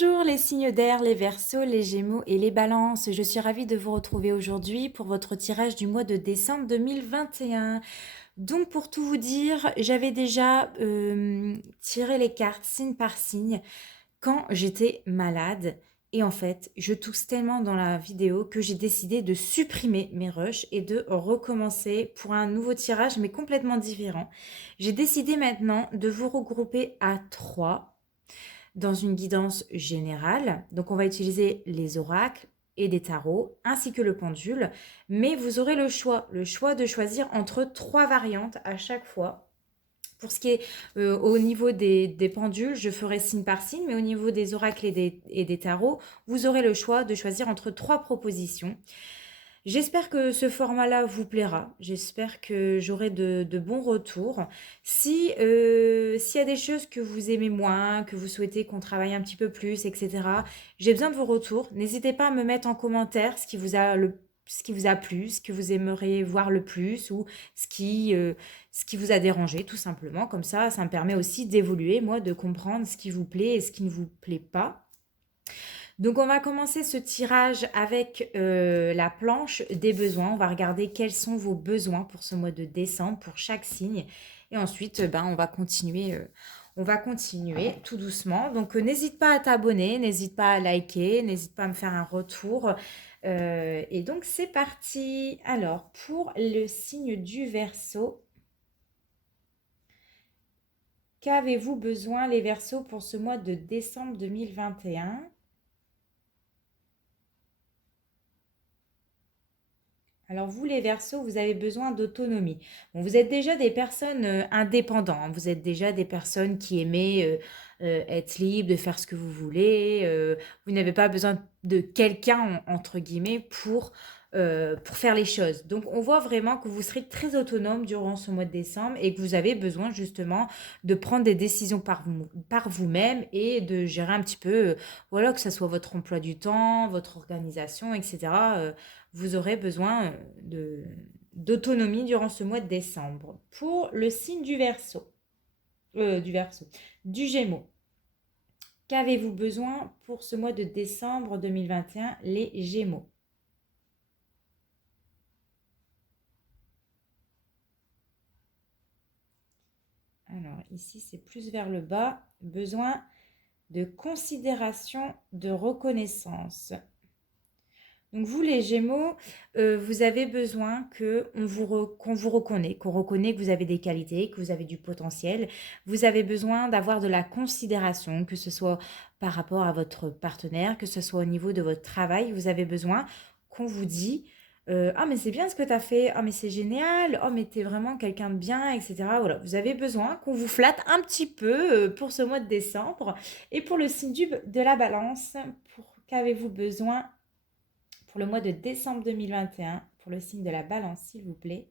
Bonjour les signes d'air, les Verseaux, les Gémeaux et les Balances. Je suis ravie de vous retrouver aujourd'hui pour votre tirage du mois de décembre 2021. Donc pour tout vous dire, j'avais déjà tiré les cartes signe par signe quand j'étais malade. Et en fait, je tousse tellement dans la vidéo que j'ai décidé de supprimer mes rushs et de recommencer pour un nouveau tirage, mais complètement différent. J'ai décidé maintenant de vous regrouper à 3 dans une guidance générale. Donc on va utiliser les oracles et des tarots, ainsi que le pendule, mais vous aurez le choix de choisir entre 3 variantes à chaque fois. Pour ce qui est au niveau des pendules, je ferai signe par signe, mais au niveau des oracles et des tarots, vous aurez le choix de choisir entre 3 propositions. J'espère que ce format-là vous plaira. J'espère que j'aurai de bons retours. Si, s'il y a des choses que vous aimez moins, que vous souhaitez qu'on travaille un petit peu plus, etc., j'ai besoin de vos retours. N'hésitez pas à me mettre en commentaire ce qui vous a plu, ce que vous aimeriez voir le plus ou ce qui vous a dérangé, tout simplement. Comme ça me permet aussi d'évoluer, moi, de comprendre ce qui vous plaît et ce qui ne vous plaît pas. Donc on va commencer ce tirage avec la planche des besoins. On va regarder quels sont vos besoins pour ce mois de décembre, pour chaque signe. Et ensuite, on va continuer tout doucement. Donc n'hésite pas à t'abonner, n'hésite pas à liker, n'hésite pas à me faire un retour. Et donc c'est parti. Alors pour le signe du Verseau, qu'avez-vous besoin les Verseaux pour ce mois de décembre 2021 ? Alors vous, les Verseaux, vous avez besoin d'autonomie. Bon, vous êtes déjà des personnes indépendantes, hein. Vous êtes déjà des personnes qui aimez être libre, de faire ce que vous voulez. Vous n'avez pas besoin de quelqu'un, entre guillemets, pour faire les choses. Donc on voit vraiment que vous serez très autonome durant ce mois de décembre et que vous avez besoin justement de prendre des décisions par vous-même et de gérer un petit peu, voilà, que ce soit votre emploi du temps, votre organisation, etc. Vous aurez besoin d'autonomie durant ce mois de décembre. Pour le signe du Gémeaux, qu'avez-vous besoin pour ce mois de décembre 2021, les Gémeaux? Alors ici, c'est plus vers le bas. Besoin de considération, de reconnaissance. Donc vous, les Gémeaux, vous avez besoin qu'on vous reconnaisse, qu'on reconnaisse que vous avez des qualités, que vous avez du potentiel. Vous avez besoin d'avoir de la considération, que ce soit par rapport à votre partenaire, que ce soit au niveau de votre travail. Vous avez besoin qu'on vous dise ah mais c'est bien ce que tu as fait, ah mais c'est génial, oh mais t'es vraiment quelqu'un de bien, etc. Voilà, vous avez besoin qu'on vous flatte un petit peu pour ce mois de décembre. Et pour le signe de la balance, qu'avez-vous besoin pour le mois de décembre 2021, pour le signe de la balance, s'il vous plaît?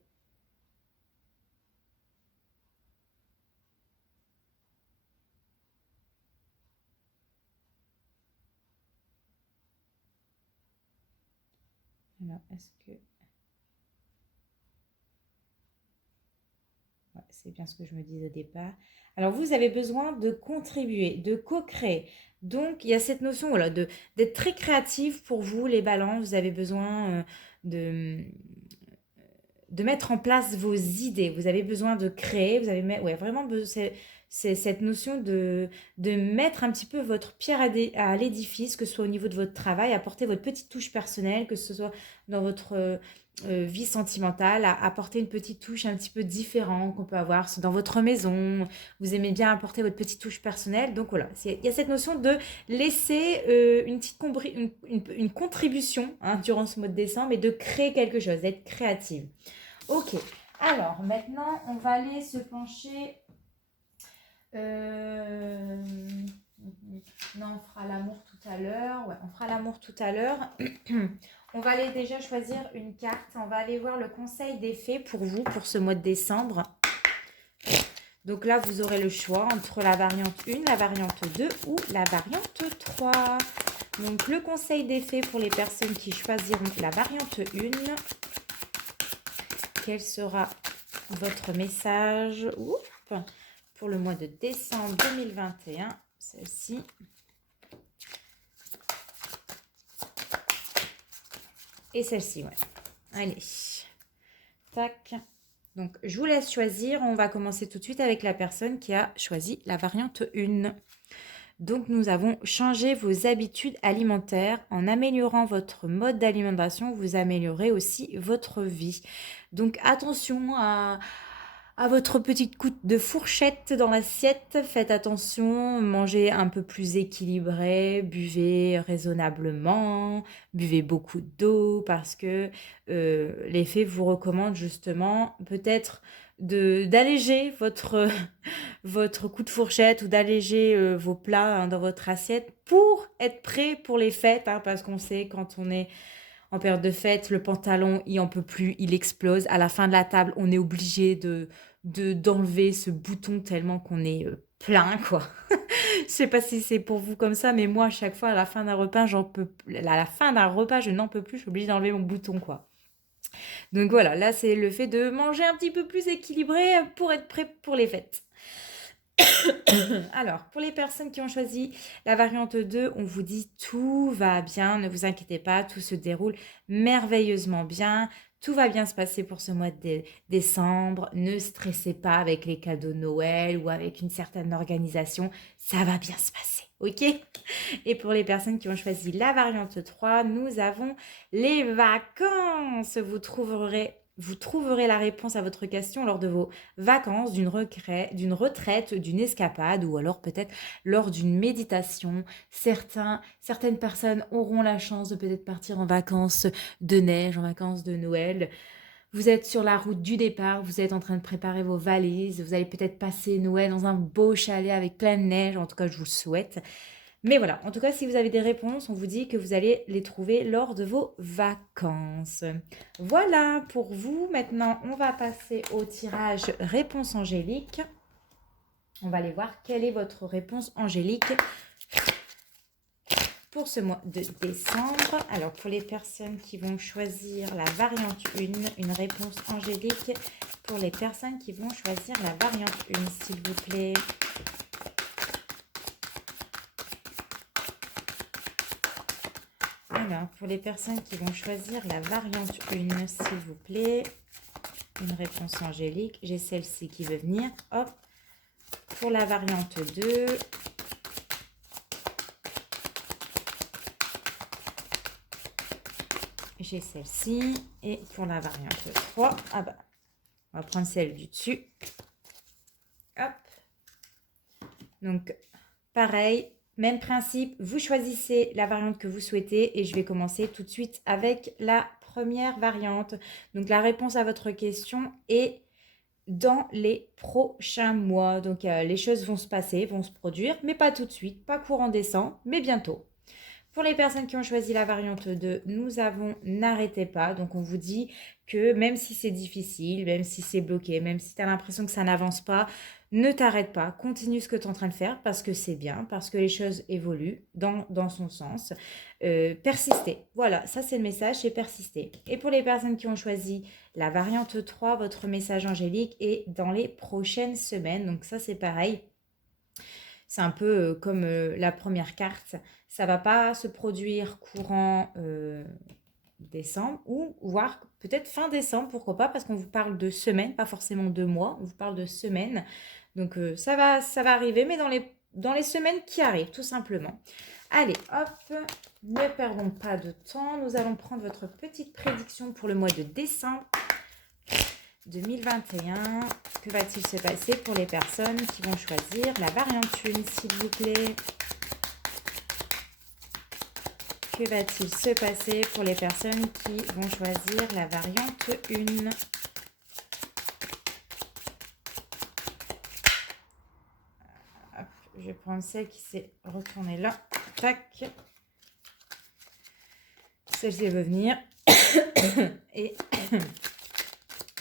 Alors, est-ce que... Ouais, c'est bien ce que je me disais au départ. Alors, vous avez besoin de contribuer, de co-créer. Donc, il y a cette notion voilà, d'être très créatif pour vous, les balances. Vous avez besoin de, de mettre en place vos idées. Vous avez besoin de créer. Vous avez ouais, vraiment c'est cette notion de mettre un petit peu votre pierre à l'édifice, que ce soit au niveau de votre travail, apporter votre petite touche personnelle, que ce soit dans votre vie sentimentale, apporter une petite touche un petit peu différente qu'on peut avoir dans votre maison. Vous aimez bien apporter votre petite touche personnelle. Donc voilà, il y a cette notion de laisser une petite une contribution hein, durant ce mois de décembre et de créer quelque chose, d'être créative. Ok, alors maintenant on va aller se pencher. Non, on fera l'amour tout à l'heure. Ouais, on fera l'amour tout à l'heure. On va aller déjà choisir une carte. On va aller voir le conseil des fées pour vous pour ce mois de décembre. Donc là, vous aurez le choix entre la variante 1, la variante 2 ou la variante 3. Donc le conseil des fées pour les personnes qui choisiront la variante 1. Quel sera votre message pour le mois de décembre 2021? Celle-ci. et celle-ci, ouais. Allez. Tac. Donc, je vous laisse choisir. On va commencer tout de suite avec la personne qui a choisi la variante 1. Donc, nous avons changé vos habitudes alimentaires. En améliorant votre mode d'alimentation, vous améliorez aussi votre vie. Donc, attention à votre petite coupe de fourchette dans l'assiette. Faites attention, mangez un peu plus équilibré, buvez raisonnablement, buvez beaucoup d'eau parce que les fées vous recommandent justement peut-être d'alléger votre coup de fourchette ou d'alléger vos plats dans votre assiette pour être prêt pour les fêtes, hein, parce qu'on sait quand on est en période de fête, le pantalon, il en peut plus, il explose. À la fin de la table, on est obligé d'enlever ce bouton tellement qu'on est plein, quoi. Je sais pas si c'est pour vous comme ça, mais moi, à chaque fois, à la fin d'un repas, à la fin d'un repas, je n'en peux plus, je suis obligée d'enlever mon bouton, quoi. Donc voilà, là, c'est le fait de manger un petit peu plus équilibré pour être prêt pour les fêtes. Alors, pour les personnes qui ont choisi la variante 2, on vous dit tout va bien, ne vous inquiétez pas, tout se déroule merveilleusement bien, tout va bien se passer pour ce mois de décembre, ne stressez pas avec les cadeaux de Noël ou avec une certaine organisation, ça va bien se passer, ok? Et pour les personnes qui ont choisi la variante 3, nous avons les vacances, vous trouverez la réponse à votre question lors de vos vacances, d'une retraite, d'une escapade ou alors peut-être lors d'une méditation. Certaines personnes auront la chance de peut-être partir en vacances de neige, en vacances de Noël. Vous êtes sur la route du départ, vous êtes en train de préparer vos valises, vous allez peut-être passer Noël dans un beau chalet avec plein de neige, en tout cas je vous le souhaite. Mais voilà, en tout cas, si vous avez des réponses, on vous dit que vous allez les trouver lors de vos vacances. Voilà pour vous. Maintenant, on va passer au tirage réponse angélique. On va aller voir quelle est votre réponse angélique pour ce mois de décembre. Alors, pour les personnes qui vont choisir la variante 1, une réponse angélique pour les personnes qui vont choisir la variante 1, s'il vous plaît. Alors, pour les personnes qui vont choisir la variante 1, s'il vous plaît, une réponse angélique. J'ai celle-ci qui veut venir. Hop. Pour la variante 2, j'ai celle-ci. Et pour la variante 3, ah bah, on va prendre celle du dessus. Hop. Donc, pareil. Même principe, vous choisissez la variante que vous souhaitez et je vais commencer tout de suite avec la première variante. Donc la réponse à votre question est dans les prochains mois. Donc les choses vont se passer, vont se produire, mais pas tout de suite, pas courant décembre, mais bientôt. Pour les personnes qui ont choisi la variante 2, nous avons n'arrêtez pas. Donc on vous dit que même si c'est difficile, même si c'est bloqué, même si tu as l'impression que ça n'avance pas, ne t'arrête pas, continue ce que tu es en train de faire parce que c'est bien, parce que les choses évoluent dans son sens. Persistez. Voilà, ça c'est le message, c'est persister. Et pour les personnes qui ont choisi la variante 3, votre message angélique est dans les prochaines semaines. Donc ça c'est pareil. C'est un peu comme la première carte. Ça ne va pas se produire courant décembre ou voire peut-être fin décembre, pourquoi pas, parce qu'on vous parle de semaines, pas forcément de mois, on vous parle de semaines. Donc ça va arriver, mais dans les semaines qui arrivent, tout simplement. Allez, hop, ne perdons pas de temps. Nous allons prendre votre petite prédiction pour le mois de décembre 2021. Que va-t-il se passer pour les personnes qui vont choisir la variante 1, s'il vous plaît? Que va-t-il se passer pour les personnes qui vont choisir la variante 1? Hop, je vais prendre celle qui s'est retournée là. Tac. Celle-ci veut venir. Et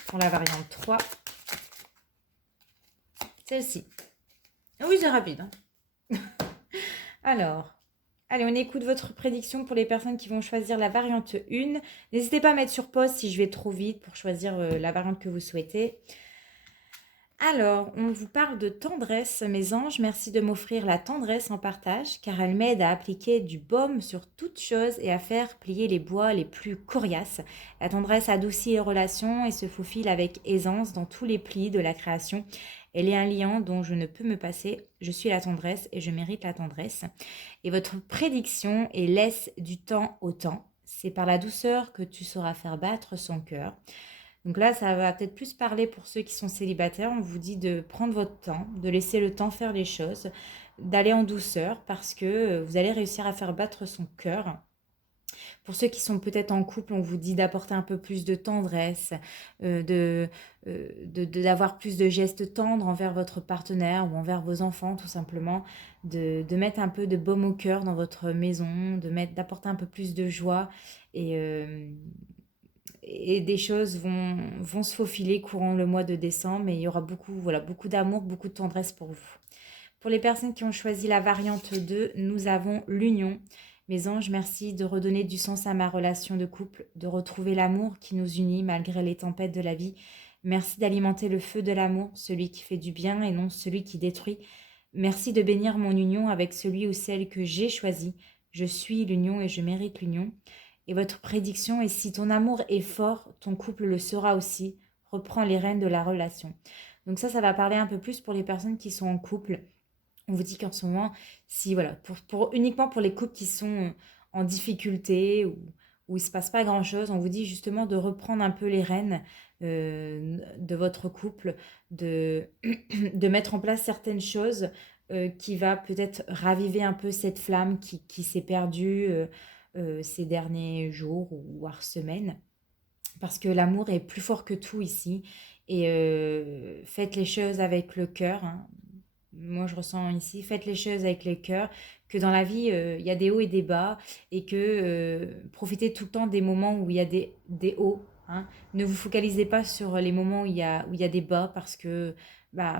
pour la variante 3, celle-ci. Oui, c'est rapide. Hein. Alors, allez, on écoute votre prédiction pour les personnes qui vont choisir la variante 1. N'hésitez pas à mettre sur pause si je vais trop vite pour choisir la variante que vous souhaitez. Alors, on vous parle de tendresse, mes anges. Merci de m'offrir la tendresse en partage, car elle m'aide à appliquer du baume sur toute chose et à faire plier les bois les plus coriaces. La tendresse adoucit les relations et se faufile avec aisance dans tous les plis de la création. Elle est un liant dont je ne peux me passer. Je suis la tendresse et je mérite la tendresse. Et votre prédiction est laisse du temps au temps. C'est par la douceur que tu sauras faire battre son cœur. Donc là, ça va peut-être plus parler pour ceux qui sont célibataires. On vous dit de prendre votre temps, de laisser le temps faire les choses, d'aller en douceur parce que vous allez réussir à faire battre son cœur. Pour ceux qui sont peut-être en couple, on vous dit d'apporter un peu plus de tendresse, d'avoir plus de gestes tendres envers votre partenaire ou envers vos enfants, tout simplement, de mettre un peu de baume au cœur dans votre maison, d'apporter un peu plus de joie et des choses vont se faufiler courant le mois de décembre et il y aura beaucoup, voilà, beaucoup d'amour, beaucoup de tendresse pour vous. Pour les personnes qui ont choisi la variante 2, nous avons l'union. Mes anges, merci de redonner du sens à ma relation de couple, de retrouver l'amour qui nous unit malgré les tempêtes de la vie. Merci d'alimenter le feu de l'amour, celui qui fait du bien et non celui qui détruit. Merci de bénir mon union avec celui ou celle que j'ai choisi. Je suis l'union et je mérite l'union. Et votre prédiction est si ton amour est fort, ton couple le sera aussi. Reprends les rênes de la relation. Donc ça va parler un peu plus pour les personnes qui sont en couple. On vous dit qu'en ce moment, si voilà, uniquement pour les couples qui sont en difficulté ou où il ne se passe pas grand-chose, on vous dit justement de reprendre un peu les rênes de votre couple, de, de mettre en place certaines choses qui va peut-être raviver un peu cette flamme qui s'est perdue ces derniers jours ou voire semaines. Parce que l'amour est plus fort que tout ici. Et faites les choses avec le cœur, hein. Moi, je ressens ici, faites les choses avec le cœur, que dans la vie, il y a des hauts et des bas, et que profitez tout le temps des moments où il y a des hauts, hein. Ne vous focalisez pas sur les moments où il y a des bas, parce que bah,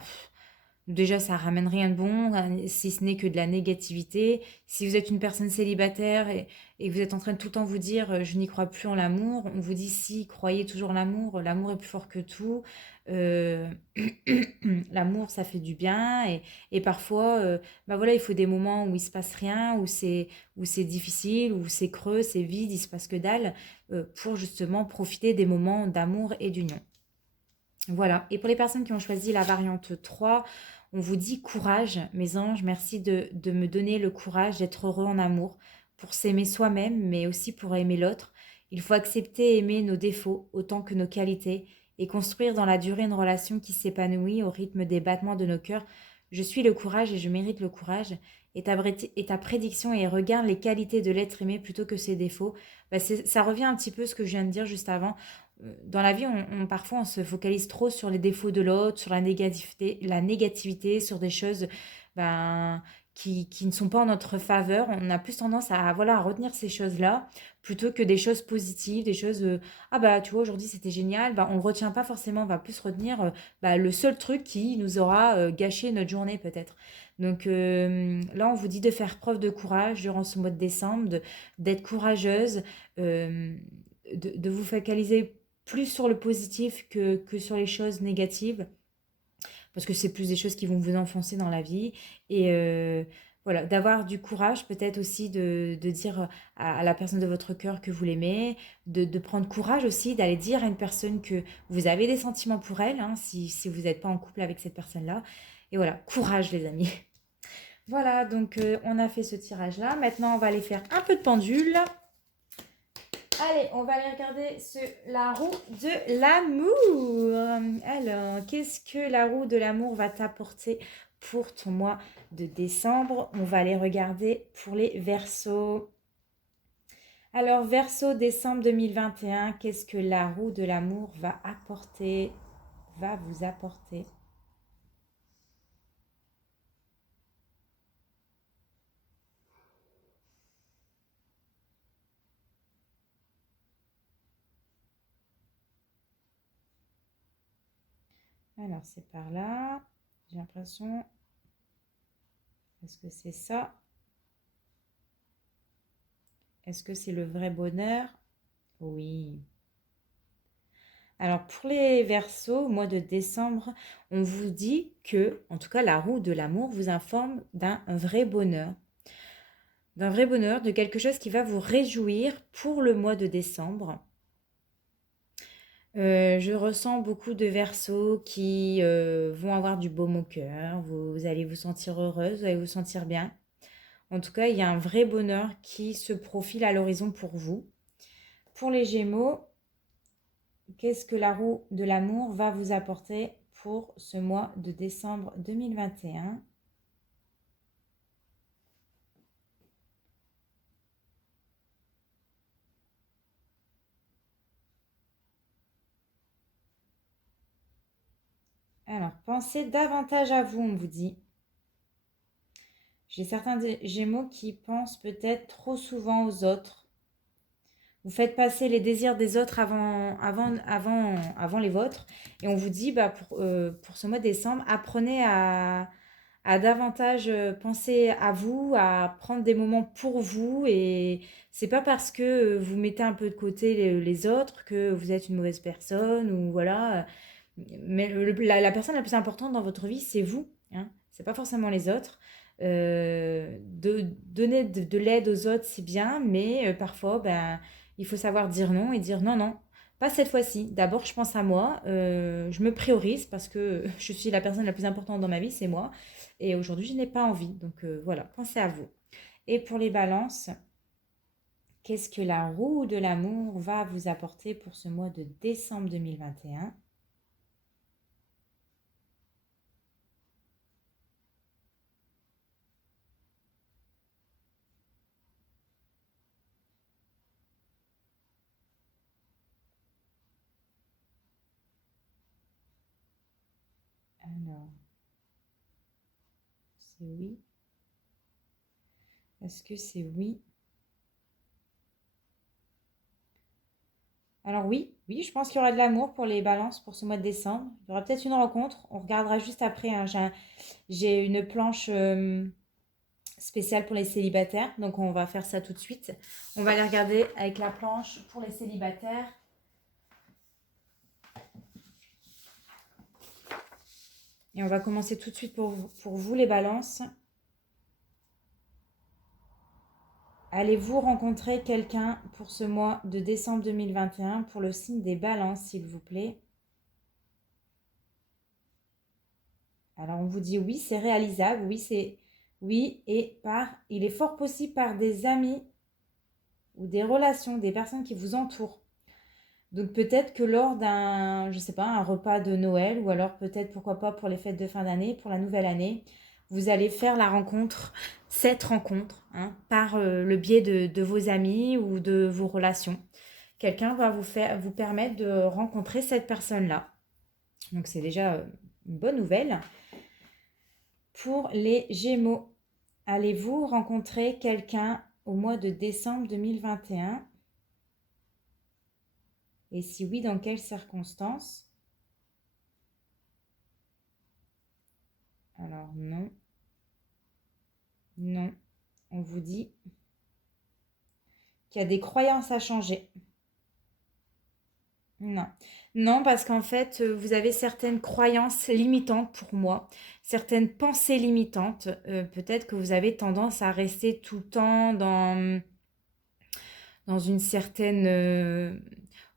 déjà, ça ramène rien de bon, si ce n'est que de la négativité. Si vous êtes une personne célibataire et que vous êtes en train de tout le temps vous dire je n'y crois plus en l'amour, on vous dit si, croyez toujours en l'amour, l'amour est plus fort que tout. Euh, L'amour, ça fait du bien et parfois, bah voilà, il faut des moments où il se passe rien, où c'est difficile, où c'est creux, c'est vide, il se passe que dalle, pour justement profiter des moments d'amour et d'union. Voilà. Et pour les personnes qui ont choisi la variante 3, on vous dit courage, mes anges. Merci de me donner le courage d'être heureux en amour, pour s'aimer soi-même, mais aussi pour aimer l'autre. Il faut accepter et aimer nos défauts autant que nos qualités et construire dans la durée une relation qui s'épanouit au rythme des battements de nos cœurs. Je suis le courage et je mérite le courage. Et ta prédiction et regarde les qualités de l'être aimé plutôt que ses défauts. Bah, ça revient un petit peu à ce que je viens de dire juste avant. Dans la vie, parfois, on se focalise trop sur les défauts de l'autre, sur la négativité, sur des choses ben, qui ne sont pas en notre faveur. On a plus tendance à, voilà, à retenir ces choses-là plutôt que des choses positives, des choses, ah bah tu vois, aujourd'hui c'était génial. Ben, on ne retient pas forcément, on va plus retenir bah, le seul truc qui nous aura gâché notre journée peut-être. Donc là, on vous dit de faire preuve de courage durant ce mois de décembre, d'être courageuse, euh, de vous focaliser plus sur le positif que sur les choses négatives, parce que c'est plus des choses qui vont vous enfoncer dans la vie. Et voilà, d'avoir du courage, peut-être aussi de dire à la personne de votre cœur que vous l'aimez, de prendre courage aussi, d'aller dire à une personne que vous avez des sentiments pour elle, hein, si vous n'êtes pas en couple avec cette personne-là. Et voilà, courage les amis. Voilà, donc on a fait ce tirage-là. Maintenant, on va aller faire un peu de pendule. Allez, on va aller regarder la roue de l'amour. Alors, qu'est-ce que la roue de l'amour va t'apporter pour ton mois de décembre? On va aller regarder pour les Verseaux. Alors, Verseau, décembre 2021, qu'est-ce que la roue de l'amour va apporter, va vous apporter? Alors, c'est par là. J'ai l'impression. Est-ce que c'est ça? Est-ce que c'est le vrai bonheur? Oui. Alors pour les Verseaux, au mois de décembre, on vous dit que, en tout cas la roue de l'amour vous informe d'un vrai bonheur, de quelque chose qui va vous réjouir pour le mois de décembre. Je ressens beaucoup de Verseaux qui vont avoir du baume au cœur, vous allez vous sentir heureuse, vous allez vous sentir bien. En tout cas, il y a un vrai bonheur qui se profile à l'horizon pour vous. Pour les Gémeaux, qu'est-ce que la roue de l'amour va vous apporter pour ce mois de décembre 2021? Alors, pensez davantage à vous, on vous dit. J'ai certains Gémeaux qui pensent peut-être trop souvent aux autres. Vous faites passer les désirs des autres avant les vôtres. Et on vous dit, bah, pour ce mois de décembre, apprenez à davantage penser à vous, à prendre des moments pour vous. Et c'est pas parce que vous mettez un peu de côté les autres que vous êtes une mauvaise personne ou voilà. Mais la personne la plus importante dans votre vie, c'est vous. Hein. C'est pas forcément les autres. Donner de l'aide aux autres, c'est bien, mais parfois, ben, il faut savoir dire non et dire non, non, pas cette fois-ci. D'abord, je pense à moi, je me priorise parce que je suis la personne la plus importante dans ma vie, c'est moi. Et aujourd'hui, je n'ai pas envie. Donc voilà, pensez à vous. Et pour les balances, qu'est-ce que la roue de l'amour va vous apporter pour ce mois de décembre 2021? Alors, c'est oui. Est-ce que c'est oui? Alors oui, oui, je pense qu'il y aura de l'amour pour les balances pour ce mois de décembre. Il y aura peut-être une rencontre. On regardera juste après. Hein. J'ai une planche spéciale pour les célibataires. Donc on va faire ça tout de suite. On va aller regarder avec la planche pour les célibataires. Et on va commencer tout de suite pour vous les balances. Allez-vous rencontrer quelqu'un pour ce mois de décembre 2021 pour le signe des balances, s'il vous plaît? Alors on vous dit oui, c'est réalisable, oui, c'est oui, et il est fort possible par des amis ou des relations, des personnes qui vous entourent. Donc peut-être que lors d'un, je sais pas, un repas de Noël ou alors peut-être pourquoi pas pour les fêtes de fin d'année, pour la nouvelle année, vous allez faire la rencontre, cette rencontre, hein, par le biais de vos amis ou de vos relations. Quelqu'un va vous permettre de rencontrer cette personne-là. Donc c'est déjà une bonne nouvelle. Pour les Gémeaux, allez-vous rencontrer quelqu'un au mois de décembre 2021? Et si oui, dans quelles circonstances? Alors non, non. On vous dit qu'il y a des croyances à changer. Non. Non, parce qu'en fait, vous avez certaines croyances limitantes pour moi, certaines pensées limitantes. Peut-être que vous avez tendance à rester tout le temps dans une certaine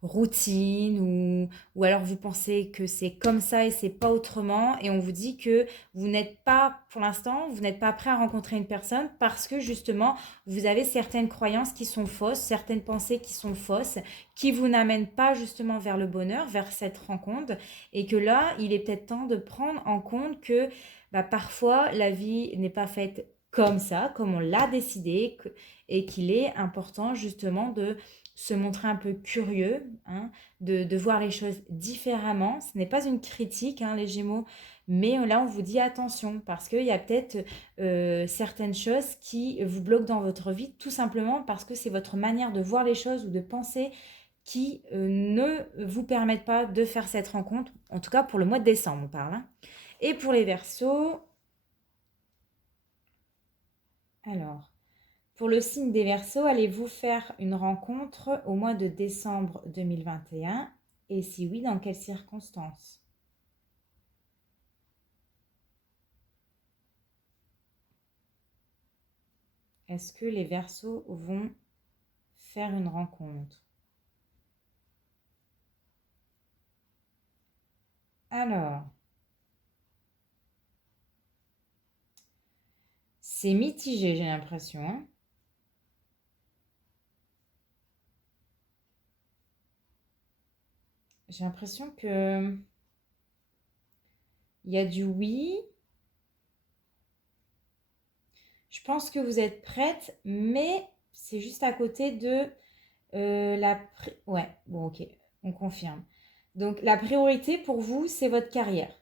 routine ou alors vous pensez que c'est comme ça et c'est pas autrement et on vous dit que vous n'êtes pas, pour l'instant, vous n'êtes pas prêt à rencontrer une personne parce que justement, vous avez certaines croyances qui sont fausses, certaines pensées qui sont fausses, qui vous n'amènent pas justement vers le bonheur, vers cette rencontre et que là, il est peut-être temps de prendre en compte que bah, parfois, la vie n'est pas faite comme ça, comme on l'a décidé, et qu'il est important justement de se montrer un peu curieux, hein, de voir les choses différemment. Ce n'est pas une critique, hein, les Gémeaux, mais là, on vous dit attention, parce qu'il y a peut-être certaines choses qui vous bloquent dans votre vie, tout simplement parce que c'est votre manière de voir les choses ou de penser qui ne vous permettent pas de faire cette rencontre, en tout cas pour le mois de décembre, on parle. Hein. Et pour les Verseaux, alors, pour le signe des Verseaux, allez-vous faire une rencontre au mois de décembre 2021? Et si oui, dans quelles circonstances? Est-ce que les Verseaux vont faire une rencontre? Alors, c'est mitigé, j'ai l'impression, hein. J'ai l'impression que il y a du oui. Je pense que vous êtes prête, mais c'est juste à côté de ouais, bon, ok, on confirme. Donc, la priorité pour vous, c'est votre carrière.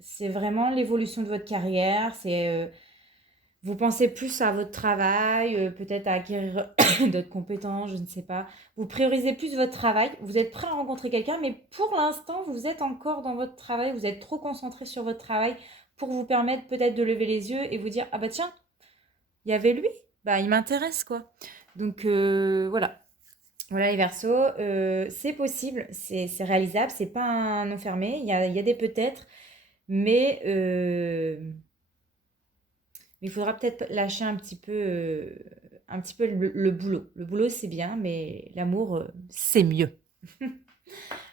C'est vraiment l'évolution de votre carrière. Vous pensez plus à votre travail, peut-être à acquérir d'autres compétences, je ne sais pas. Vous priorisez plus votre travail. Vous êtes prêt à rencontrer quelqu'un, mais pour l'instant, vous êtes encore dans votre travail. Vous êtes trop concentré sur votre travail pour vous permettre peut-être de lever les yeux et vous dire, ah bah tiens, il y avait lui, bah il m'intéresse quoi. Donc voilà. Voilà les Verseaux, c'est possible, c'est réalisable, c'est pas un non fermé, il y a des peut-être, mais il faudra peut-être lâcher un petit peu le boulot. Le boulot c'est bien, mais l'amour c'est mieux.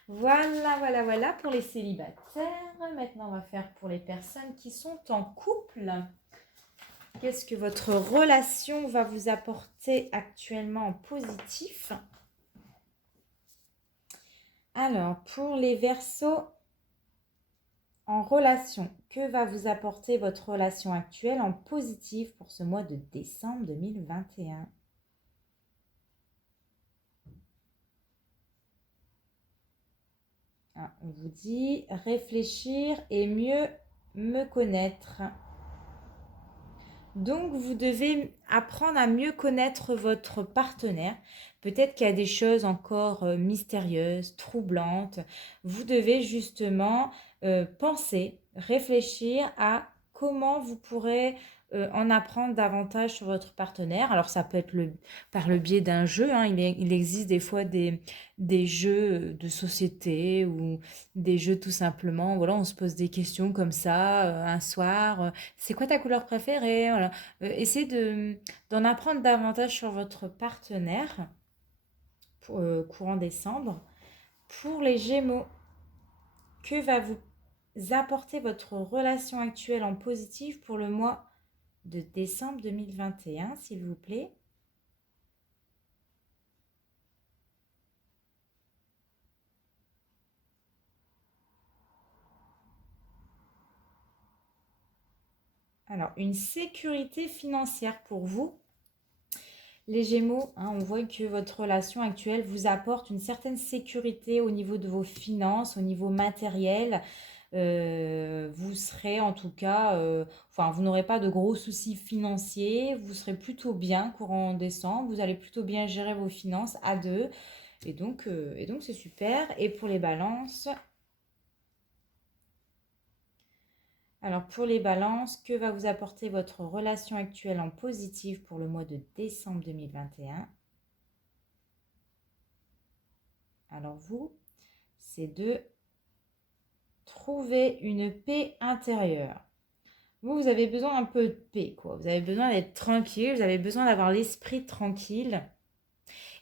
Voilà, voilà, voilà pour les célibataires. Maintenant, on va faire pour les personnes qui sont en couple. Qu'est-ce que votre relation va vous apporter actuellement en positif? Alors, pour les Verseaux en relation, que va vous apporter votre relation actuelle en positif pour ce mois de décembre 2021? On vous dit réfléchir et mieux me connaître. Donc, vous devez apprendre à mieux connaître votre partenaire. Peut-être qu'il y a des choses encore mystérieuses, troublantes. Vous devez justement penser, réfléchir à comment vous pourrez en apprendre davantage sur votre partenaire. Alors, ça peut être par le biais d'un jeu, hein. Il existe des fois des jeux de société ou des jeux tout simplement. Voilà, on se pose des questions comme ça un soir. C'est quoi ta couleur préférée? Voilà. Essayez d'en apprendre davantage sur votre partenaire pour, courant décembre. Pour les Gémeaux, que va vous apporter votre relation actuelle en positif pour le mois de décembre 2021, s'il vous plaît? Alors, une sécurité financière pour vous. Les Gémeaux, hein, on voit que votre relation actuelle vous apporte une certaine sécurité au niveau de vos finances, au niveau matériel. Vous serez en tout cas, enfin, vous n'aurez pas de gros soucis financiers. Vous serez plutôt bien courant décembre. Vous allez plutôt bien gérer vos finances à deux. Et donc c'est super. Et pour les balances, alors pour les balances, que va vous apporter votre relation actuelle en positif pour le mois de décembre 2021? Alors vous, c'est de trouver une paix intérieure. Vous avez besoin un peu de paix, quoi. Vous avez besoin d'être tranquille, vous avez besoin d'avoir l'esprit tranquille.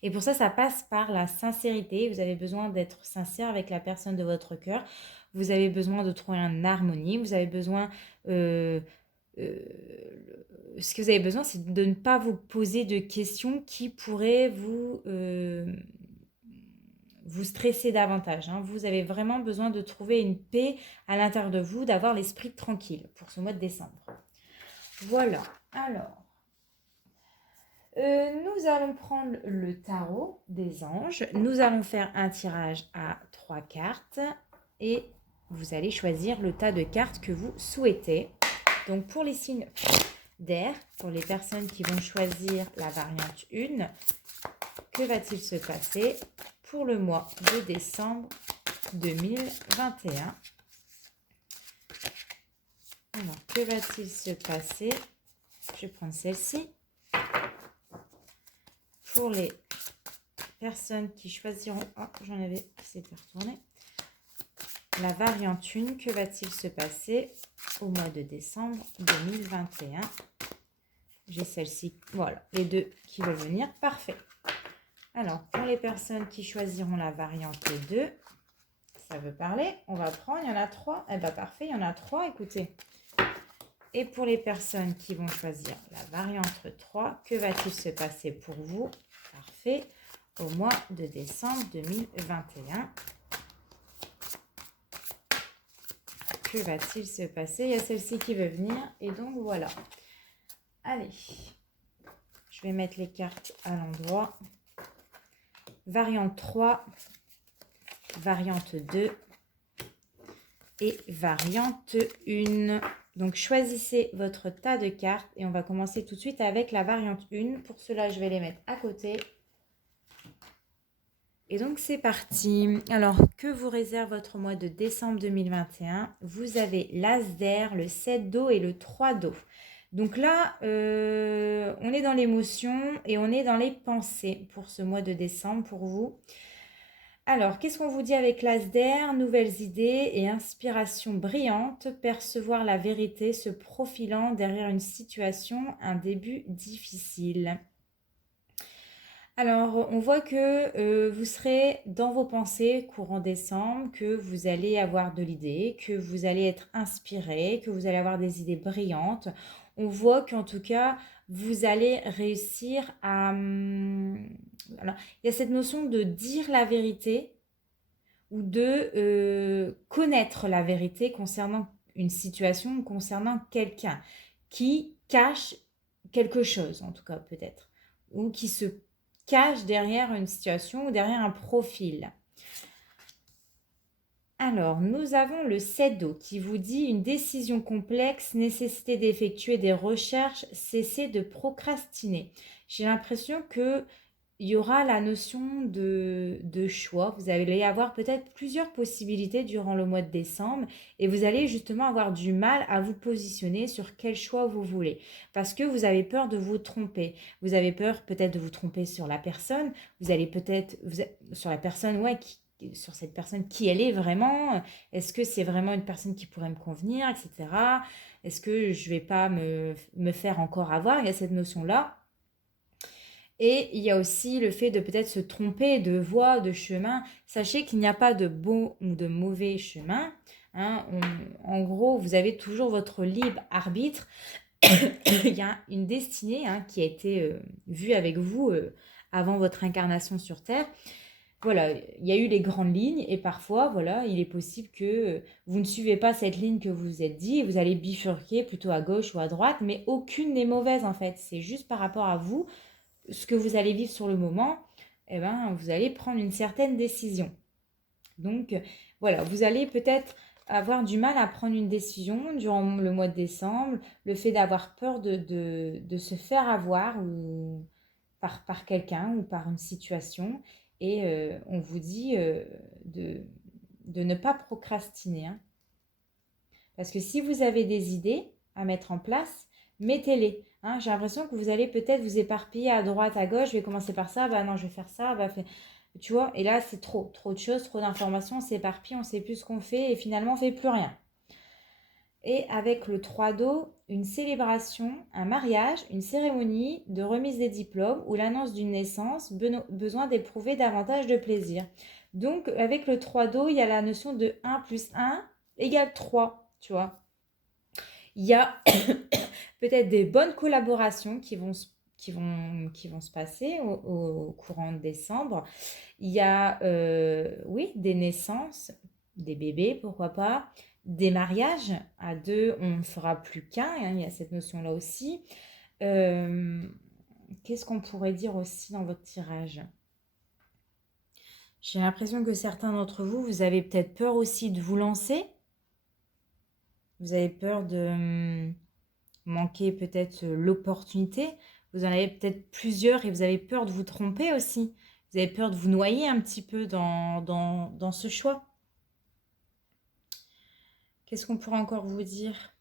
Et pour ça, ça passe par la sincérité. Vous avez besoin d'être sincère avec la personne de votre cœur. Vous avez besoin de trouver une harmonie. Vous avez besoin... euh, ce que vous avez besoin, c'est de ne pas vous poser de questions qui pourraient vous stresser davantage, hein. Vous avez vraiment besoin de trouver une paix à l'intérieur de vous, d'avoir l'esprit tranquille pour ce mois de décembre. Voilà. Alors, nous allons prendre le tarot des anges. Nous allons faire un tirage à 3 cartes et vous allez choisir le tas de cartes que vous souhaitez. Donc, pour les signes d'air, pour les personnes qui vont choisir la variante 1, que va-t-il se passer pour le mois de décembre 2021? Alors, que va-t-il se passer? Je vais prendre celle-ci. Pour les personnes qui choisiront... Oh, j'en avais qui s'était retourné. la variante 1, que va-t-il se passer au mois de décembre 2021? J'ai celle-ci, voilà, les deux qui veulent venir, parfait. Alors, pour les personnes qui choisiront la variante 2, ça veut parler, on va prendre, il y en a 3, eh bien parfait, il y en a 3, écoutez. Et pour les personnes qui vont choisir la variante 3, que va-t-il se passer pour vous? Parfait, au mois de décembre 2021. Que va-t-il se passer? Il y a celle-ci qui veut venir, et donc voilà. Allez, je vais mettre les cartes à l'endroit. Variante 3, variante 2 et variante 1. Donc, choisissez votre tas de cartes et on va commencer tout de suite avec la variante 1. Pour cela, je vais les mettre à côté. Et donc, c'est parti. Alors, que vous réserve votre mois de décembre 2021? Vous avez l'As d'air, le 7 d'eau et le 3 d'eau. Donc là, on est dans l'émotion et on est dans les pensées pour ce mois de décembre pour vous. Alors, qu'est-ce qu'on vous dit avec l'As d'air? Nouvelles idées et inspiration brillante, percevoir la vérité se profilant derrière une situation, un début difficile. Alors, on voit que vous serez dans vos pensées courant décembre, que vous allez avoir de l'idée, que vous allez être inspiré, que vous allez avoir des idées brillantes. On voit qu'en tout cas, vous allez réussir à... Alors, il y a cette notion de dire la vérité ou de connaître la vérité concernant une situation, concernant quelqu'un qui cache quelque chose, en tout cas peut-être, ou qui se cache derrière une situation ou derrière un profil. Alors, nous avons le 7 d'eau qui vous dit une décision complexe, nécessité d'effectuer des recherches, cessez de procrastiner. J'ai l'impression que il y aura la notion de choix. Vous allez avoir peut-être plusieurs possibilités durant le mois de décembre et vous allez justement avoir du mal à vous positionner sur quel choix vous voulez parce que vous avez peur de vous tromper. Vous avez peur peut-être de vous tromper sur la personne. Vous allez peut-être sur la personne, ouais, sur cette personne, qui elle est vraiment. Est-ce que c'est vraiment une personne qui pourrait me convenir, etc. Est-ce que je ne vais pas me faire encore avoir? Il y a cette notion-là. Et il y a aussi le fait de peut-être se tromper de voie, de chemin. Sachez qu'il n'y a pas de bon ou de mauvais chemin. Hein. En gros, vous avez toujours votre libre arbitre. Il y a une destinée qui a été vue avec vous avant votre incarnation sur Terre. Voilà, il y a eu les grandes lignes et parfois, voilà, il est possible que vous ne suivez pas cette ligne que vous vous êtes dit et vous allez bifurquer plutôt à gauche ou à droite, mais aucune n'est mauvaise en fait. C'est juste par rapport à vous, ce que vous allez vivre sur le moment, eh ben, vous allez prendre une certaine décision. Donc, voilà, vous allez peut-être avoir du mal à prendre une décision durant le mois de décembre, le fait d'avoir peur de se faire avoir ou par quelqu'un ou par une situation. Et on vous dit de ne pas procrastiner. Hein. Parce que si vous avez des idées à mettre en place, mettez-les. Hein. J'ai l'impression que vous allez peut-être vous éparpiller à droite, à gauche. Je vais commencer par ça, bah non, je vais faire ça. Tu vois, et là, c'est trop de choses, trop d'informations. On s'éparpille, on ne sait plus ce qu'on fait et finalement, on ne fait plus rien. Et avec le 3 d'eau, une célébration, un mariage, une cérémonie de remise des diplômes ou l'annonce d'une naissance, besoin d'éprouver davantage de plaisir. Donc, avec le 3 d'eau, il y a la notion de 1 plus 1 égale 3, tu vois. Il y a peut-être des bonnes collaborations qui vont se passer au courant de décembre. Il y a, oui, des naissances, des bébés, pourquoi pas, des mariages à deux, on ne fera plus qu'un, hein, il y a cette notion-là aussi. Qu'est-ce qu'on pourrait dire aussi dans votre tirage? J'ai l'impression que certains d'entre vous, vous avez peut-être peur aussi de vous lancer. Vous avez peur de manquer peut-être l'opportunité. Vous en avez peut-être plusieurs et vous avez peur de vous tromper aussi. Vous avez peur de vous noyer un petit peu dans ce choix. Qu'est-ce qu'on pourrait encore vous dire?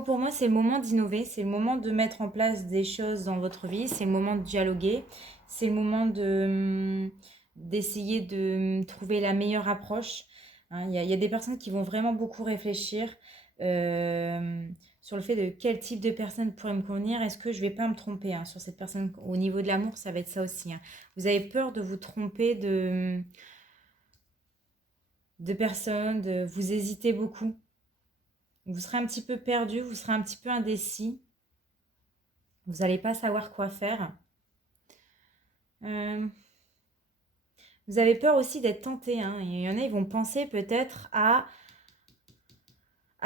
Pour moi, c'est le moment d'innover, c'est le moment de mettre en place des choses dans votre vie, c'est le moment de dialoguer, c'est le moment d'essayer de trouver la meilleure approche. Hein. Il y a des personnes qui vont vraiment beaucoup réfléchir euh, sur le fait de quel type de personne pourrait me convenir. Est-ce que je vais pas me tromper hein, sur cette personne? Au niveau de l'amour, ça va être ça aussi. Hein. Vous avez peur de vous tromper de personnes, vous hésitez beaucoup. Vous serez un petit peu perdu, vous serez un petit peu indécis. Vous n'allez pas savoir quoi faire. Euh, vous avez peur aussi d'être tenté. Hein. Il y en a, ils vont penser peut-être à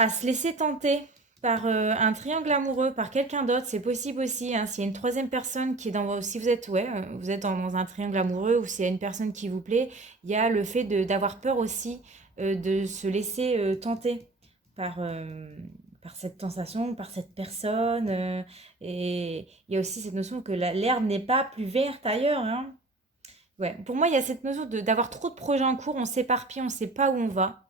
se laisser tenter par un triangle amoureux, par quelqu'un d'autre. C'est possible aussi. Hein. S'il y a une troisième personne qui est dans... Si vous êtes, vous êtes dans un triangle amoureux ou s'il y a une personne qui vous plaît, il y a le fait d'avoir peur aussi de se laisser tenter par... par cette sensation, par cette personne. Et il y a aussi cette notion que l'herbe n'est pas plus verte ailleurs. Hein. Ouais. Pour moi, il y a cette notion d'avoir trop de projets en cours, on s'éparpille, on ne sait pas où on va.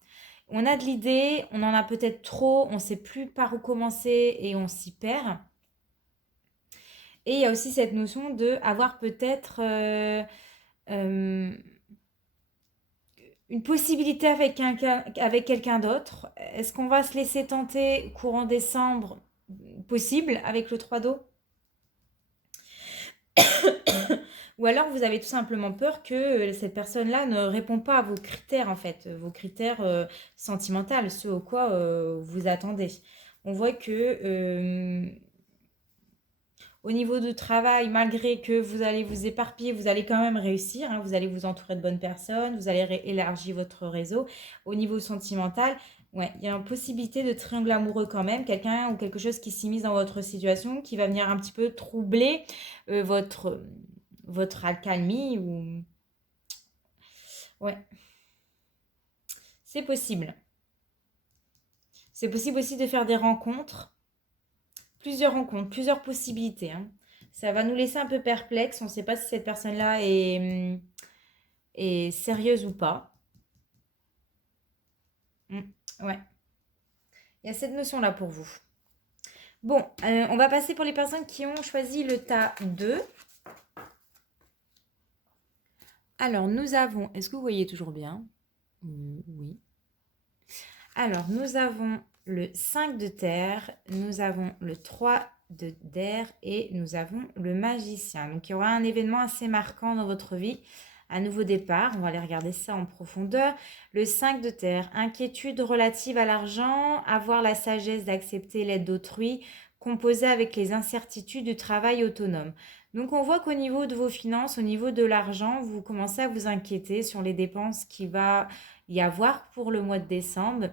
On a de l'idée, on en a peut-être trop, on ne sait plus par où commencer et on s'y perd. Et il y a aussi cette notion de avoir peut-être euh, une possibilité avec quelqu'un d'autre. Est-ce qu'on va se laisser tenter courant décembre possible avec le 3 d'eau? Ou alors vous avez tout simplement peur que cette personne-là ne répond pas à vos critères en fait, vos critères sentimentaux, ceux au quoi vous attendez. On voit que au niveau du travail, malgré que vous allez vous éparpiller, vous allez quand même réussir. Hein, vous allez vous entourer de bonnes personnes, vous allez élargir votre réseau. Au niveau sentimental, ouais, il y a une possibilité de triangle amoureux quand même, quelqu'un ou quelque chose qui s'immisce dans votre situation, qui va venir un petit peu troubler votre accalmie ou ouais, c'est possible. C'est possible aussi de faire des rencontres, plusieurs possibilités. Hein. Ça va nous laisser un peu perplexes. On ne sait pas si cette personne-là est sérieuse ou pas. Mm, ouais, il y a cette notion-là pour vous. Bon, on va passer pour les personnes qui ont choisi le tas 2. Alors, nous avons... Est-ce que vous voyez toujours bien? Oui. Alors, nous avons le 5 de terre, nous avons le 3 d'air et nous avons le magicien. Donc, il y aura un événement assez marquant dans votre vie, un nouveau départ. On va aller regarder ça en profondeur. Le 5 de terre, inquiétude relative à l'argent, avoir la sagesse d'accepter l'aide d'autrui, composer avec les incertitudes du travail autonome. Donc, on voit qu'au niveau de vos finances, au niveau de l'argent, vous commencez à vous inquiéter sur les dépenses qu'il va y avoir pour le mois de décembre.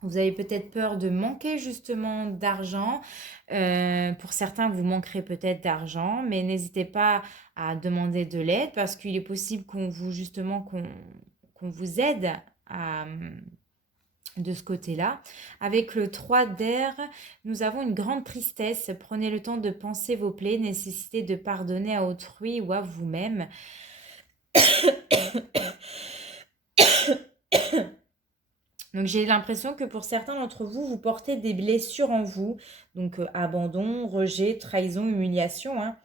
Vous avez peut-être peur de manquer justement d'argent. Pour certains, vous manquerez peut-être d'argent, mais n'hésitez pas à demander de l'aide parce qu'il est possible qu'on vous aide de ce côté-là. Avec le 3 d'air, nous avons une grande tristesse. Prenez le temps de penser vos plaies, nécessité de pardonner à autrui ou à vous-même. Donc j'ai l'impression que pour certains d'entre vous, vous portez des blessures en vous, donc abandon, rejet, trahison, humiliation, hein,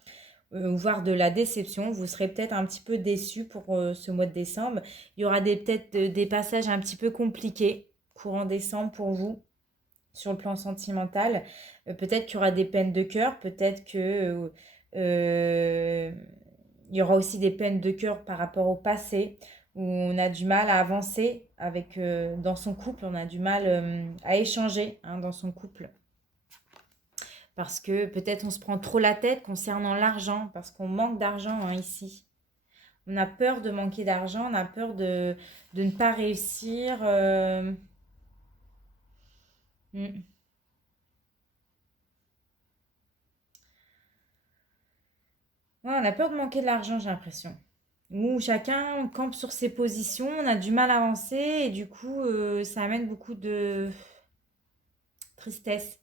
voire de la déception. Vous serez peut-être un petit peu déçus pour ce mois de décembre. Il y aura peut-être des passages un petit peu compliqués courant décembre pour vous sur le plan sentimental. Peut-être qu'il y aura des peines de cœur, peut-être que il y aura aussi des peines de cœur par rapport au passé, où on a du mal à avancer avec, dans son couple, on a du mal à échanger hein, dans son couple. Parce que peut-être on se prend trop la tête concernant l'argent, parce qu'on manque d'argent hein, ici. On a peur de manquer d'argent, on a peur de ne pas réussir. Mm. Ouais, on a peur de manquer de l'argent, j'ai l'impression. Où chacun campe sur ses positions, on a du mal à avancer et du coup, ça amène beaucoup de tristesse.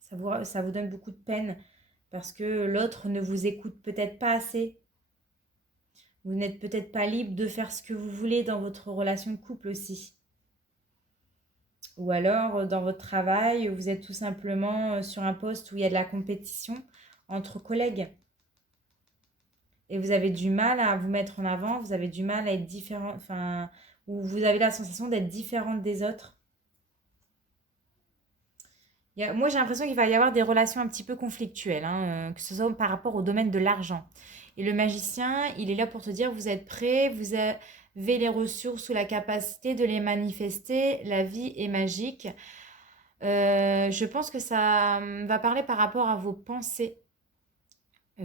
Ça vous donne beaucoup de peine parce que l'autre ne vous écoute peut-être pas assez. Vous n'êtes peut-être pas libre de faire ce que vous voulez dans votre relation de couple aussi. Ou alors, dans votre travail, vous êtes tout simplement sur un poste où il y a de la compétition entre collègues. Et vous avez du mal à vous mettre en avant, vous avez du mal à être différent, enfin, ou vous avez la sensation d'être différente des autres. Moi, j'ai l'impression qu'il va y avoir des relations un petit peu conflictuelles, hein, que ce soit par rapport au domaine de l'argent. Et le magicien, il est là pour te dire, vous êtes prêt, vous avez les ressources ou la capacité de les manifester, la vie est magique. Je pense que ça va parler par rapport à vos pensées.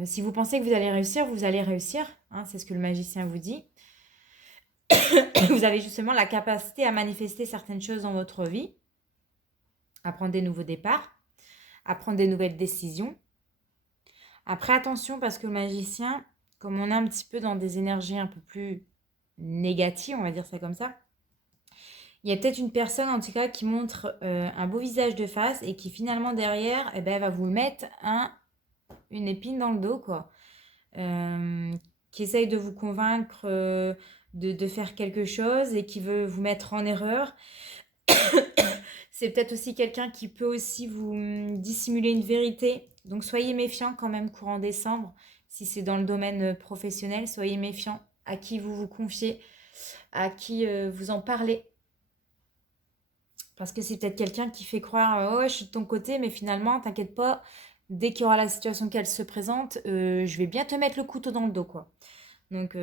Si vous pensez que vous allez réussir, hein, c'est ce que le magicien vous dit. Vous avez justement la capacité à manifester certaines choses dans votre vie, à prendre des nouveaux départs, à prendre des nouvelles décisions. Après, attention, parce que le magicien, comme on est un petit peu dans des énergies un peu plus négatives, on va dire ça comme ça, il y a peut-être une personne en tout cas qui montre un beau visage de face et qui finalement derrière, eh ben, elle va vous mettre une épine dans le dos, quoi. Qui essaye de vous convaincre de faire quelque chose et qui veut vous mettre en erreur. C'est peut-être aussi quelqu'un qui peut aussi vous dissimuler une vérité. Donc soyez méfiant quand même courant décembre. Si c'est dans le domaine professionnel, soyez méfiant à qui vous vous confiez, à qui vous en parlez. Parce que c'est peut-être quelqu'un qui fait croire oh, je suis de ton côté, mais finalement, t'inquiète pas, dès qu'il y aura la situation qu'elle se présente, je vais bien te mettre le couteau dans le dos, quoi. Donc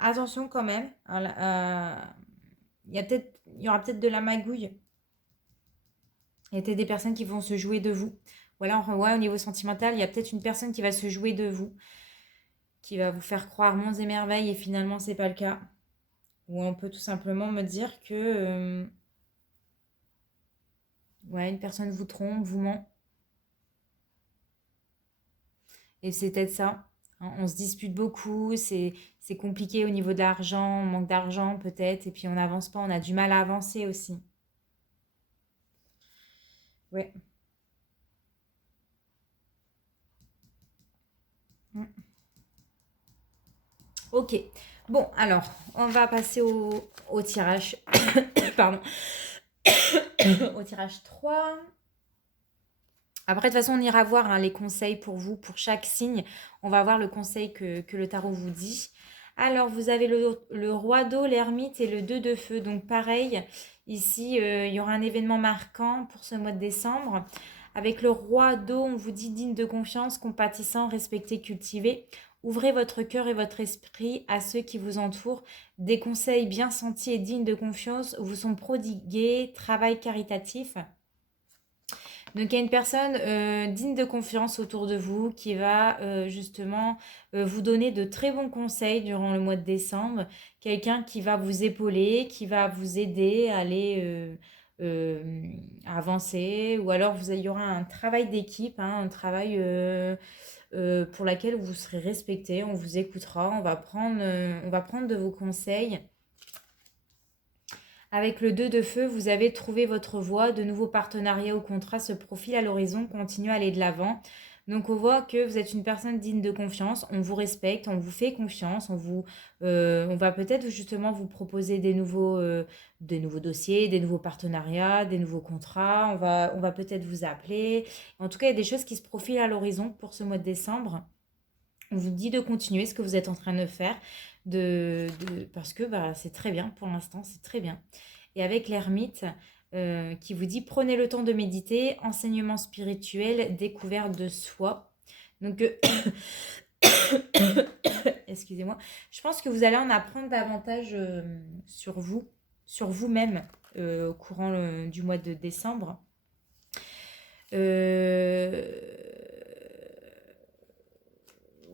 attention quand même. Il y aura peut-être de la magouille. Il y a peut-être des personnes qui vont se jouer de vous. Ou alors, ouais, au niveau sentimental, il y a peut-être une personne qui va se jouer de vous, qui va vous faire croire monts et merveilles et finalement, c'est pas le cas. Ou on peut tout simplement me dire que ouais, une personne vous trompe, vous ment. Et c'est peut-être ça. Hein, on se dispute beaucoup, c'est compliqué au niveau de l'argent, on manque d'argent peut-être, et puis on n'avance pas, on a du mal à avancer aussi. Ouais. Mm. Ok. Bon, alors, on va passer au tirage. Pardon. Au tirage 3. Après, de toute façon, on ira voir hein, les conseils pour vous, pour chaque signe. On va voir le conseil que le tarot vous dit. Alors, vous avez le roi d'eau, l'ermite et le 2 de feu. Donc, pareil, ici, il y aura un événement marquant pour ce mois de décembre. Avec le roi d'eau, on vous dit digne de confiance, compatissant, respecté, cultivé. Ouvrez votre cœur et votre esprit à ceux qui vous entourent. Des conseils bien sentis et dignes de confiance vous sont prodigués. Travail caritatif. Donc il y a une personne digne de confiance autour de vous qui va justement vous donner de très bons conseils durant le mois de décembre. Quelqu'un qui va vous épauler, qui va vous aider à aller à avancer. Ou alors il y aura un travail d'équipe, hein, un travail pour lequel vous serez respecté. On vous écoutera, on va prendre de vos conseils. Avec le 2 de feu, vous avez trouvé votre voie, de nouveaux partenariats ou contrats se profilent à l'horizon, continuez à aller de l'avant. Donc on voit que vous êtes une personne digne de confiance, on vous respecte, on vous fait confiance, on va peut-être justement vous proposer des nouveaux dossiers, des nouveaux partenariats, des nouveaux contrats, on va peut-être vous appeler. En tout cas, il y a des choses qui se profilent à l'horizon pour ce mois de décembre. On vous dit de continuer ce que vous êtes en train de faire, parce que bah, c'est très bien pour l'instant, c'est très bien. Et avec l'ermite qui vous dit prenez le temps de méditer, enseignement spirituel, découverte de soi. Donc, excusez-moi, je pense que vous allez en apprendre davantage sur vous, sur vous-même au courant du mois de décembre.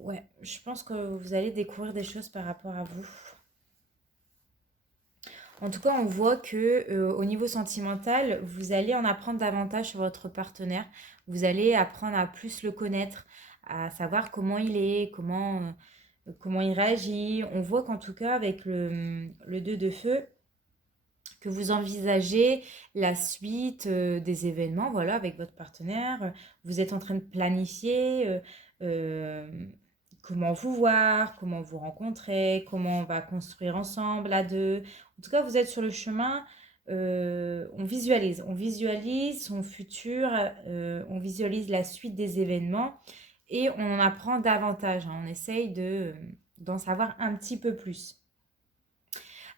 Ouais, je pense que vous allez découvrir des choses par rapport à vous. En tout cas, on voit que au niveau sentimental, vous allez en apprendre davantage sur votre partenaire. Vous allez apprendre à plus le connaître, à savoir comment il est, comment il réagit. On voit qu'en tout cas, avec le 2 de feu, que vous envisagez la suite des événements, voilà, avec votre partenaire. Vous êtes en train de planifier euh, comment vous voir, comment vous rencontrer, comment on va construire ensemble à deux. En tout cas, vous êtes sur le chemin on visualise son futur, on visualise la suite des événements et on en apprend davantage, hein. On essaye d'en savoir un petit peu plus.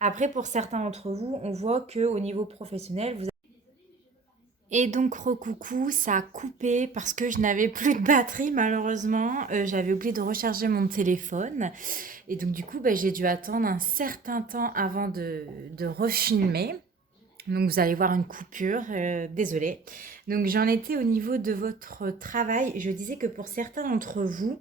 Après, pour certains d'entre vous, on voit qu'au niveau professionnel, vous... Et donc, recoucou, ça a coupé parce que je n'avais plus de batterie malheureusement. J'avais oublié de recharger mon téléphone. Et donc, du coup, bah, j'ai dû attendre un certain temps avant de refilmer. Donc, vous allez voir une coupure, désolée. Donc, j'en étais au niveau de votre travail. Je disais que pour certains d'entre vous,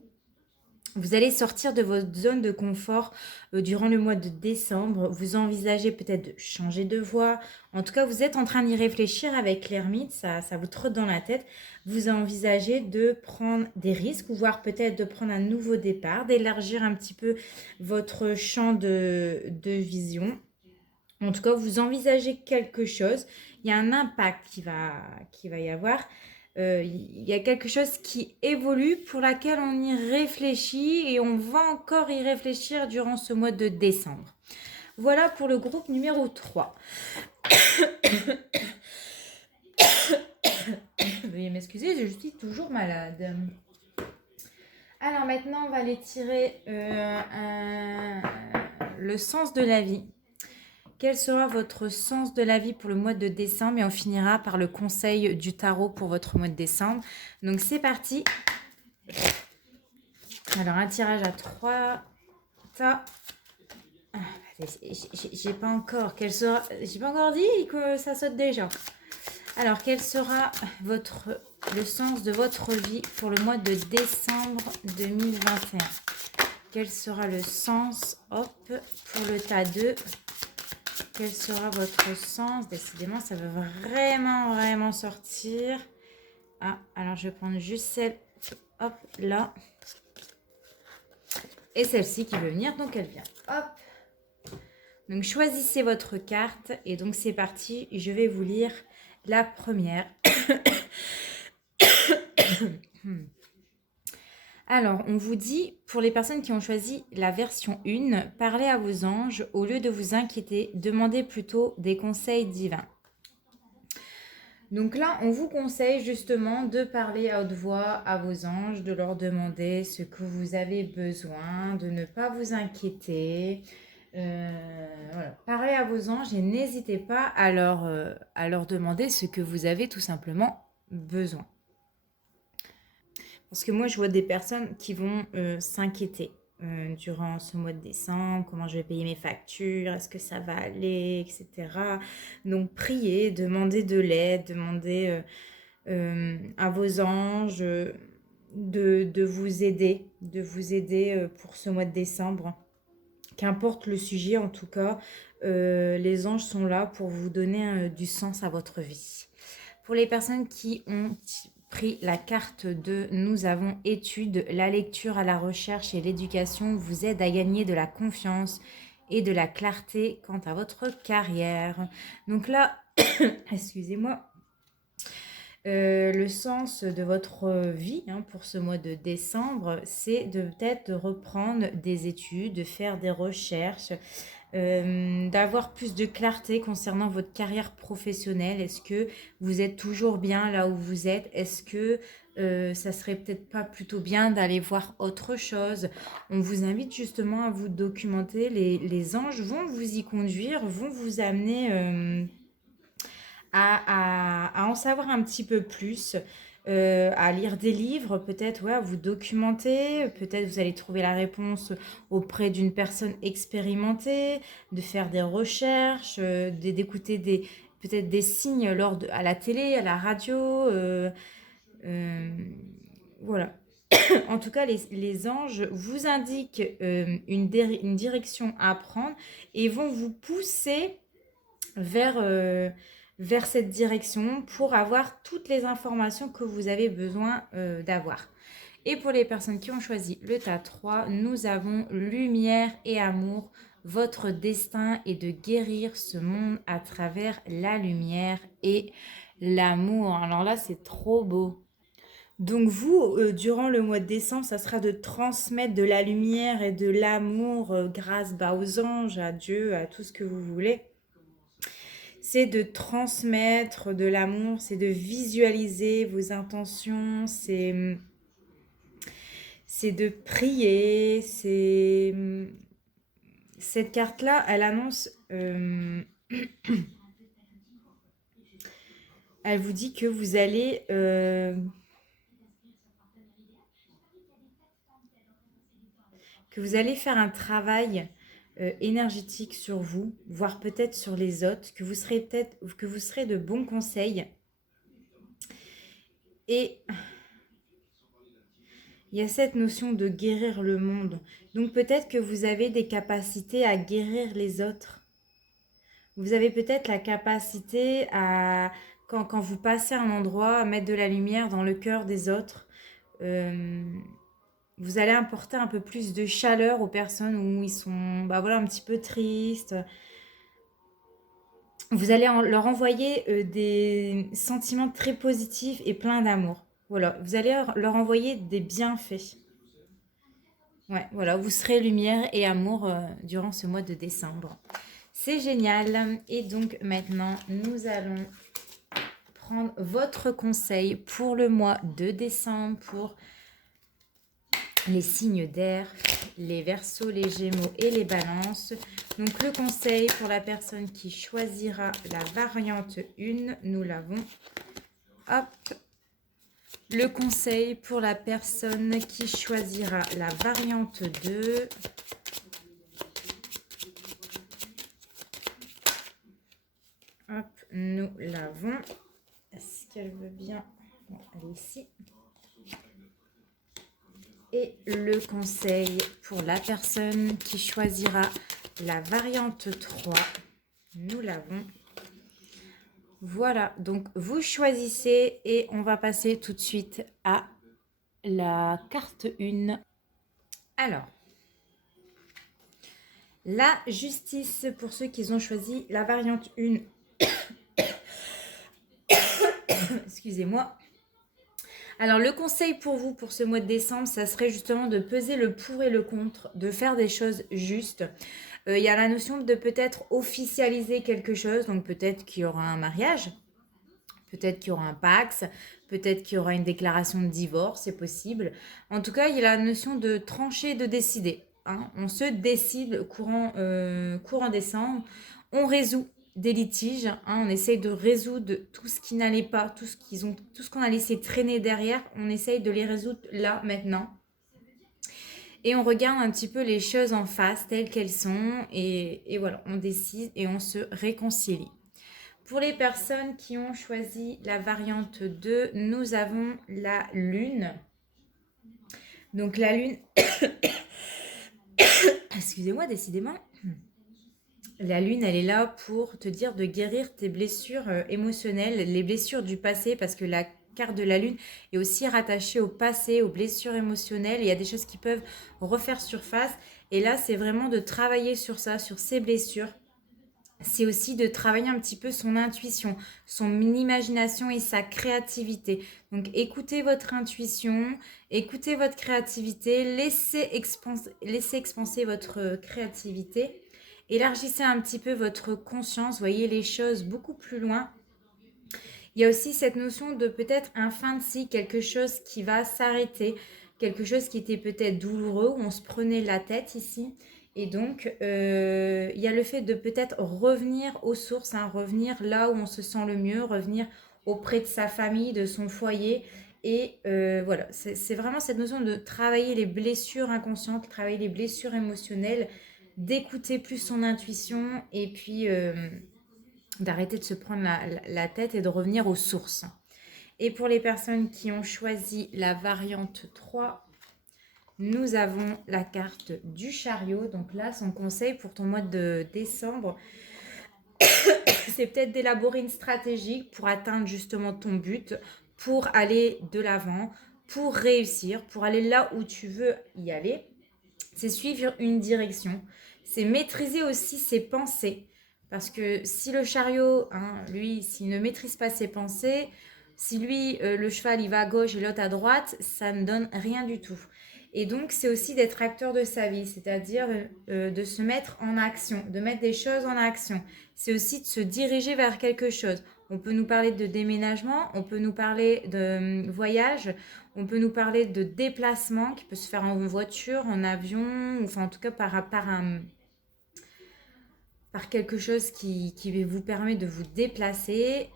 vous allez sortir de votre zone de confort durant le mois de décembre. Vous envisagez peut-être de changer de voie. En tout cas, vous êtes en train d'y réfléchir avec l'ermite. Ça vous trotte dans la tête. Vous envisagez de prendre des risques, ou voire peut-être de prendre un nouveau départ, d'élargir un petit peu votre champ de vision. En tout cas, vous envisagez quelque chose. Il y a un impact qui va y avoir. Il y a quelque chose qui évolue, pour laquelle on y réfléchit et on va encore y réfléchir durant ce mois de décembre. Voilà pour le groupe numéro 3. Veuillez m'excuser, je suis toujours malade. Alors maintenant, on va aller tirer le sens de la vie. Quel sera votre sens de la vie pour le mois de décembre? Et on finira par le conseil du tarot pour votre mois de décembre. Donc c'est parti. Alors un tirage à 3 tas. J'ai pas encore. J'ai pas encore dit que ça saute déjà. Alors quel sera le sens de votre vie pour le mois de décembre 2021? Quel sera le sens, hop, pour le tas 2? Quel sera votre sens? Décidément, ça veut vraiment sortir. Ah, alors je vais prendre juste celle, hop, là. Et celle-ci qui veut venir, donc elle vient. Hop. Donc choisissez votre carte et donc c'est parti. Je vais vous lire la première. Alors, on vous dit, pour les personnes qui ont choisi la version 1, parlez à vos anges au lieu de vous inquiéter, demandez plutôt des conseils divins. Donc là, on vous conseille justement de parler à haute voix à vos anges, de leur demander ce que vous avez besoin, de ne pas vous inquiéter. Voilà. Parlez à vos anges et n'hésitez pas à leur demander ce que vous avez tout simplement besoin. Parce que moi, je vois des personnes qui vont s'inquiéter durant ce mois de décembre. Comment je vais payer mes factures? Est-ce que ça va aller? Etc. Donc, priez, demandez de l'aide, demandez à vos anges de vous aider, pour ce mois de décembre. Qu'importe le sujet, en tout cas, les anges sont là pour vous donner du sens à votre vie. Pour les personnes qui ont pris la carte de Nous avons études, la lecture à la recherche et l'éducation vous aide à gagner de la confiance et de la clarté quant à votre carrière. Donc là, excusez-moi, le sens de votre vie pour ce mois de décembre, c'est peut-être de reprendre des études, de faire des recherches, d'avoir plus de clarté concernant votre carrière professionnelle. Est-ce que vous êtes toujours bien là où vous êtes? Est-ce que ça serait peut-être pas plutôt bien d'aller voir autre chose? On vous invite justement à vous documenter. Les anges vont vous y conduire, vont vous amener à en savoir un petit peu plus, à lire des livres, peut-être, ouais, à vous documenter. Peut-être vous allez trouver la réponse auprès d'une personne expérimentée, de faire des recherches, d'écouter peut-être des signes à la télé, à la radio. Voilà. En tout cas, les anges vous indiquent une direction à prendre et vont vous pousser vers cette direction pour avoir toutes les informations que vous avez besoin d'avoir. Et pour les personnes qui ont choisi le tas 3, nous avons lumière et amour. Votre destin est de guérir ce monde à travers la lumière et l'amour. Alors là, c'est trop beau. Donc vous, durant le mois de décembre, ça sera de transmettre de la lumière et de l'amour grâce aux anges, à Dieu, à tout ce que vous voulez. c'est de transmettre de l'amour, c'est de visualiser vos intentions, c'est de prier, cette carte-là, elle annonce, elle vous dit que vous allez, faire un travail énergétique sur vous, voire peut-être sur les autres, que vous serez de bons conseils. Et il y a cette notion de guérir le monde. Donc peut-être que vous avez des capacités à guérir les autres. Vous avez peut-être la capacité à, quand vous passez un endroit, à mettre de la lumière dans le cœur des autres. Vous allez apporter un peu plus de chaleur aux personnes où ils sont un petit peu tristes. Vous allez leur envoyer des sentiments très positifs et pleins d'amour. Voilà, vous allez leur envoyer des bienfaits. Ouais, voilà, vous serez lumière et amour durant ce mois de décembre. C'est génial. Et donc maintenant, nous allons prendre votre conseil pour le mois de décembre, pour les signes d'air, les Verseaux, les Gémeaux et les Balances. Donc le conseil pour la personne qui choisira la variante 1, nous l'avons. Hop. Le conseil pour la personne qui choisira la variante 2. Hop, nous l'avons. Est-ce qu'elle veut bien? Bon, elle est ici. Et le conseil pour la personne qui choisira la variante 3, nous l'avons. Voilà, donc vous choisissez et on va passer tout de suite à la carte 1. Alors, la justice pour ceux qui ont choisi la variante 1. Excusez-moi. Alors, le conseil pour vous pour ce mois de décembre, ça serait justement de peser le pour et le contre, de faire des choses justes. Il y a la notion de peut-être officialiser quelque chose, donc peut-être qu'il y aura un mariage, peut-être qu'il y aura un Pacs, peut-être qu'il y aura une déclaration de divorce, c'est possible. En tout cas, il y a la notion de trancher, de décider. Hein. On se décide courant décembre, on résout des litiges, hein, on essaye de résoudre tout ce qui n'allait pas, tout ce qu'on a laissé traîner derrière, on essaye de les résoudre là, maintenant. Et on regarde un petit peu les choses en face, telles qu'elles sont, et voilà, on décide et on se réconcilie. Pour les personnes qui ont choisi la variante 2, nous avons la Lune. Donc la Lune, excusez-moi, décidément, la Lune, elle est là pour te dire de guérir tes blessures émotionnelles, les blessures du passé, parce que la carte de la Lune est aussi rattachée au passé, aux blessures émotionnelles. Il y a des choses qui peuvent refaire surface. Et là, c'est vraiment de travailler sur ça, sur ces blessures. C'est aussi de travailler un petit peu son intuition, son imagination et sa créativité. Donc écoutez votre intuition, écoutez votre créativité, laissez expanser votre créativité. Élargissez un petit peu votre conscience, voyez les choses beaucoup plus loin. Il y a aussi cette notion de peut-être un fin de cycle, quelque chose qui va s'arrêter, quelque chose qui était peut-être douloureux, où on se prenait la tête ici. Et donc, il y a le fait de peut-être revenir aux sources, hein, revenir là où on se sent le mieux, revenir auprès de sa famille, de son foyer. Et voilà, c'est vraiment cette notion de travailler les blessures inconscientes, travailler les blessures émotionnelles, d'écouter plus son intuition et puis d'arrêter de se prendre la tête et de revenir aux sources. Et pour les personnes qui ont choisi la variante 3, nous avons la carte du chariot. Donc là, son conseil pour ton mois de décembre, c'est peut-être d'élaborer une stratégie pour atteindre justement ton but, pour aller de l'avant, pour réussir, pour aller là où tu veux y aller. C'est suivre une direction. C'est maîtriser aussi ses pensées. Parce que si le chariot, hein, lui, s'il ne maîtrise pas ses pensées, Si lui, le cheval, il va à gauche et l'autre à droite, ça ne donne rien du tout. Et donc, c'est aussi d'être acteur de sa vie, c'est-à-dire de se mettre en action, de mettre des choses en action. C'est aussi de se diriger vers quelque chose. On peut nous parler de déménagement, on peut nous parler de voyage, on peut nous parler de déplacement qui peut se faire en voiture, en avion, enfin en tout cas par quelque chose qui vous permet de vous déplacer.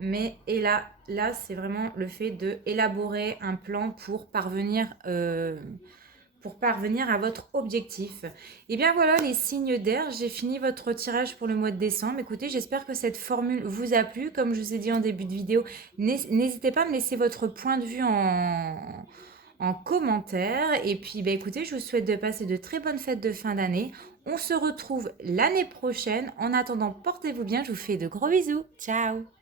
Mais et là c'est vraiment le fait de élaborer un plan pour parvenir à votre objectif. Et bien voilà les signes d'air, j'ai fini votre tirage pour le mois de décembre. Écoutez, j'espère que cette formule vous a plu. Comme je vous ai dit en début de vidéo, n'hésitez pas à me laisser votre point de vue en commentaire. Et puis bah, écoutez, je vous souhaite de passer de très bonnes fêtes de fin d'année. On se retrouve l'année prochaine. En attendant, portez-vous bien. Je vous fais de gros bisous. Ciao!